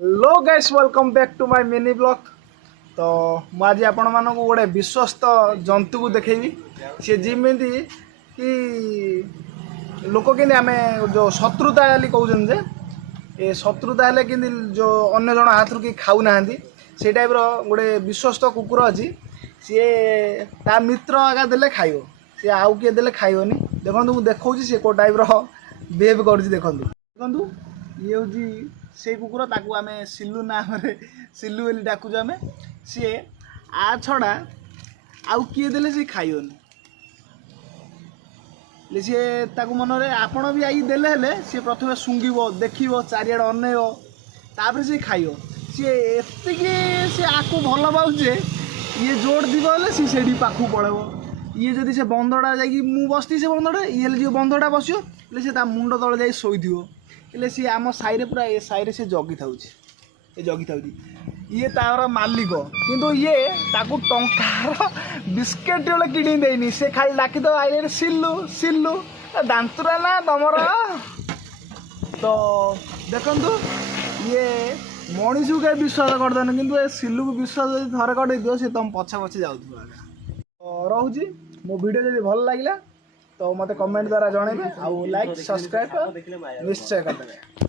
Hello guys welcome back to my mini blog. तो मुझे आपण मानक गोटे विश्वस्त जंतु को देखी सी जमी कि लोक कि आम जो शत्रुता कहते जे ये शत्रुता हेल्ले कि जो अन्य जन हाथ कि खाऊ ना से टाइप गोटे विश्वस्त कुकुर अच्छी सी ता मित्र आगे देले खाइब सी आउ किए देले खाइबनी। देखो मुझे देखा सी को टाइप बिहेव कर देखु देखु ये हूँ से कुकुर ताकू आम सिलु नाम सिलु बोली डाकुच आम सी आ छड़ा आउ किए देले सी खाइबनी सी ताकू मनरे आपण भी आई देले हेले सी प्रथम शुंघिब देखिब चारिआड अनेब तापर सी खाइब सी एति सी आकु भल पाऊे ये जोड़ दीब हेले सी से पाखु पड़ेब ये जदि से बंधटा जा बसती से बंधटा ये जो बंधटा बस से मुंड तले जा शोथ सी आम साई पूरा ए साई से जगी था जगी था ये तार मालिक किंतु ये ताकू टंकार बिस्केट किणी देनी से खाली डाकी दो आइले सिल्लू सिल्लू दांतुरा ना तमर। तो देखु ये मनीष को विश्वास करदेन कि सिल्लू को विश्वास थरे कर दियो से तुम पछे पछे जाऊ। तो रोचे मो वीडियो जब भल लगे तो मत कमेंट द्वारा जनइबे आउ लाइक सब्सक्राइब निश्चय करदेवे।